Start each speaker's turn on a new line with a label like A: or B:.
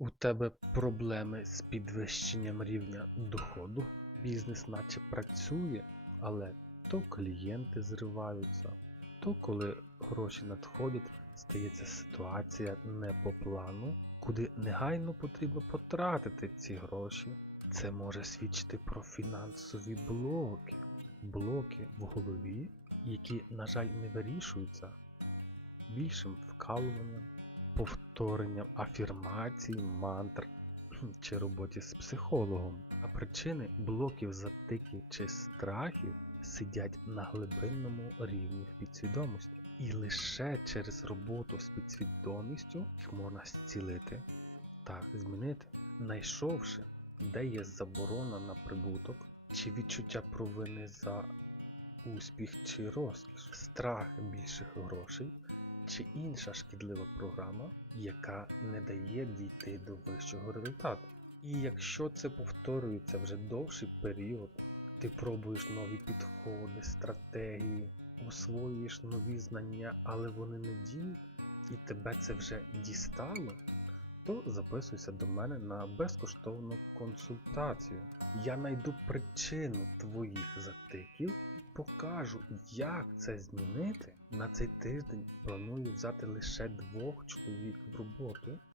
A: У тебе проблеми з підвищенням рівня доходу. Бізнес наче працює, але то клієнти зриваються, то коли гроші надходять, стається ситуація не по плану, куди негайно потрібно потратити ці гроші. Це може свідчити про фінансові блоки, блоки в голові, які, на жаль, не вирішуються більшим вкалуванням, повторенням афірмацій, мантр чи роботі з психологом. А причини блоків затиків чи страхів сидять на глибинному рівні підсвідомості. І лише через роботу з підсвідомістю їх можна зцілити та змінити, знайшовши, де є заборона на прибуток, чи відчуття провини за успіх чи розкіш, страх більших грошей, чи інша шкідлива програма, яка не дає дійти до вищого результату. І якщо це повторюється вже довший період, ти пробуєш нові підходи, стратегії, освоюєш нові знання, але вони не діють, і тебе це вже дістало, то записуйся до мене на безкоштовну консультацію. Я знайду причину твоїх затиків покажу, як це змінити. На цей тиждень планую взяти лише двох чоловік в роботу,